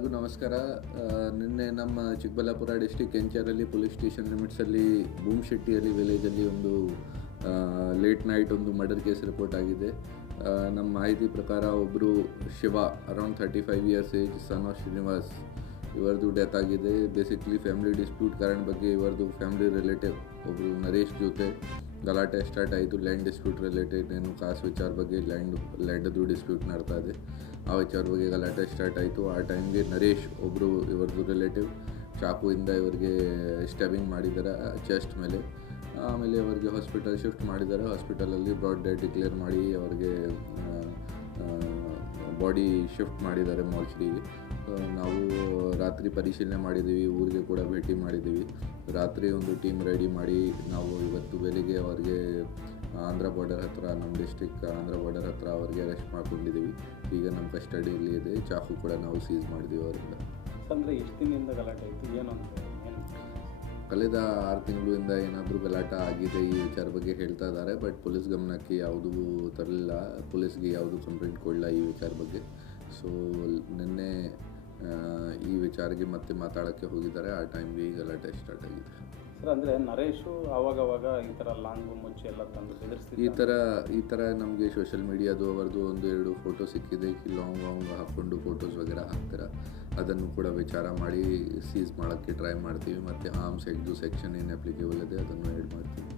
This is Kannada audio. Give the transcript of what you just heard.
ಎಲ್ಲರಿಗೂ ನಮಸ್ಕಾರ. ನಿನ್ನೆ ನಮ್ಮ ಚಿಕ್ಕಬಳ್ಳಾಪುರ ಡಿಸ್ಟಿಕ್ ಕೆಂಚೇರಲ್ಲಿ ಪೊಲೀಸ್ ಸ್ಟೇಷನ್ ಲಿಮಿಟ್ಸಲ್ಲಿ ಬೂಮ್ಶೆಟ್ಟಿಯಲ್ಲಿ ವಿಲೇಜಲ್ಲಿ ಒಂದು ಲೇಟ್ ನೈಟ್ ಒಂದು ಮರ್ಡರ್ ಕೇಸ್ ರಿಪೋರ್ಟ್ ಆಗಿದೆ. ನಮ್ಮ ಮಾಹಿತಿ ಪ್ರಕಾರ ಒಬ್ಬರು Shiva around 35 years age, son of Srinivas, ಇವರದು ಡೆತ್ ಆಗಿದೆ. ಬೇಸಿಕ್ಲಿ ಫ್ಯಾಮಿಲಿ ಡಿಸ್ಪ್ಯೂಟ್ ಕಾರಣ ಬಗ್ಗೆ ಇವರದು ಫ್ಯಾಮಿಲಿ ರಿಲೇಟಿವ್ ಒಬ್ಬರು ನರೇಶ್ ಜೊತೆ ಗಲಾಟೆ ಸ್ಟಾರ್ಟ್ ಆಯಿತು. ಲ್ಯಾಂಡ್ ಡಿಸ್ಪ್ಯೂಟ್ ರಿಲೇಟೆಡ್, ಏನು ಕಾಸು ವಿಚಾರ ಬಗ್ಗೆ ಲ್ಯಾಂಡದು ಡಿಸ್ಪ್ಯೂಟ್ ನಡ್ತಾ ಇದೆ. ಆ ವಿಚಾರ ಬಗ್ಗೆ ಗಲಾಟೆ ಸ್ಟಾರ್ಟ್ ಆಯಿತು. ಆ ಟೈಮ್ಗೆ ನರೇಶ್ ಒಬ್ಬರು ಇವರದು ರಿಲೇಟಿವ್ ಚಾಕುವಿಂದ ಇವರಿಗೆ ಸ್ಟ್ಯಾಬಿಂಗ್ ಮಾಡಿದ್ದಾರೆ ಚೆಸ್ಟ್ ಮೇಲೆ. ಆಮೇಲೆ ಅವರಿಗೆ ಹಾಸ್ಪಿಟಲ್ ಶಿಫ್ಟ್ ಮಾಡಿದ್ದಾರೆ. ಹಾಸ್ಪಿಟಲಲ್ಲಿ ಬ್ರಾಡ್ ಡೆಡ್ ಡಿಕ್ಲೇರ್ ಮಾಡಿ ಅವರಿಗೆ ಬಾಡಿ ಶಿಫ್ಟ್ ಮಾಡಿದ್ದಾರೆ ಮಾರ್ಚರಿಗೆ. ನಾವು ರಾತ್ರಿ ಪರಿಶೀಲನೆ ಮಾಡಿದ್ದೀವಿ, ಊರಿಗೆ ಕೂಡ ಭೇಟಿ ಮಾಡಿದ್ದೀವಿ. ರಾತ್ರಿ ಒಂದು ಟೀಮ್ ರೆಡಿ ಮಾಡಿ ನಾವು ಇವತ್ತು ಬೆಳಿಗ್ಗೆ ಅವರಿಗೆ ಆಂಧ್ರ ಬಾರ್ಡರ್ ಹತ್ತಿರ, ನಮ್ಮ ಡಿಸ್ಟಿಕ್ ಆಂಧ್ರ ಬಾರ್ಡರ್ ಹತ್ತಿರ ಅವರಿಗೆ ಅರೆಸ್ಟ್ ಮಾಡ್ಕೊಂಡಿದ್ದೀವಿ. ಈಗ ನಮ್ಮ ಕಸ್ಟಡಿಯಲ್ಲಿ ಇದೆ. ಚಾಕು ಕೂಡ ನಾವು ಸೀಸ್ ಮಾಡಿದ್ದೀವಿ ಅವರಿಂದ. ಅಂದರೆ ಎಷ್ಟು ದಿನದಿಂದ ಗಲಾಟೆ ಆಯಿತು, ಏನು ಕಳೆದ 6 ತಿಂಗಳಿಂದ ಏನಾದರೂ ಗಲಾಟೆ ಆಗಿದೆ ಈ ವಿಚಾರ ಬಗ್ಗೆ ಹೇಳ್ತಾ ಇದ್ದಾರೆ. ಬಟ್ ಪೊಲೀಸ್ ಗಮನಕ್ಕೆ ಯಾವುದೂ ತರಲಿಲ್ಲ, ಪೊಲೀಸ್ಗೆ ಯಾವುದೂ ಕಂಪ್ಲೇಂಟ್ ಕೊಡಲಿಲ್ಲ ಈ ವಿಚಾರ ಬಗ್ಗೆ. ಸೊ ನಿನ್ನೆ ಈ ವಿಚಾರಕ್ಕೆ ಮತ್ತೆ ಮಾತಾಡೋಕ್ಕೆ ಹೋಗಿದ್ದಾರೆ. ಆ ಟೈಮ್ಗೆ ಈ ಗಲಾಟೆ ಸ್ಟಾರ್ಟ್ ಆಗಿದೆ. ಸರ್, ಅಂದರೆ ನರೇಶು ಆವಾಗವಾಗ ಈ ಥರ ಲಾಂಗು ಮುಚ್ಚಿ ಎಲ್ಲ ತಂದು ಈ ಥರ ನಮಗೆ ಸೋಷಿಯಲ್ ಮೀಡಿಯಾದು ಅವರದು 1-2 ಫೋಟೋ ಸಿಕ್ಕಿದೆ. ಲಾಂಗ್ ಹಾಕ್ಕೊಂಡು ಫೋಟೋಸ್ ವಗೇರೆ ಹಾಕ್ತಾರೆ. ಅದನ್ನು ಕೂಡ ವಿಚಾರ ಮಾಡಿ ಸೀಸ್ ಮಾಡೋಕ್ಕೆ ಟ್ರೈ ಮಾಡ್ತೀವಿ. ಮತ್ತು ಆರ್ಮ್ಸ್ ಎಗ್ದು ಸೆಕ್ಷನ್ ಏನು ಅಪ್ಲಿಕೇಬಲ್ ಇದೆ ಅದನ್ನು ಆ್ಯಡ್ ಮಾಡ್ತೀವಿ.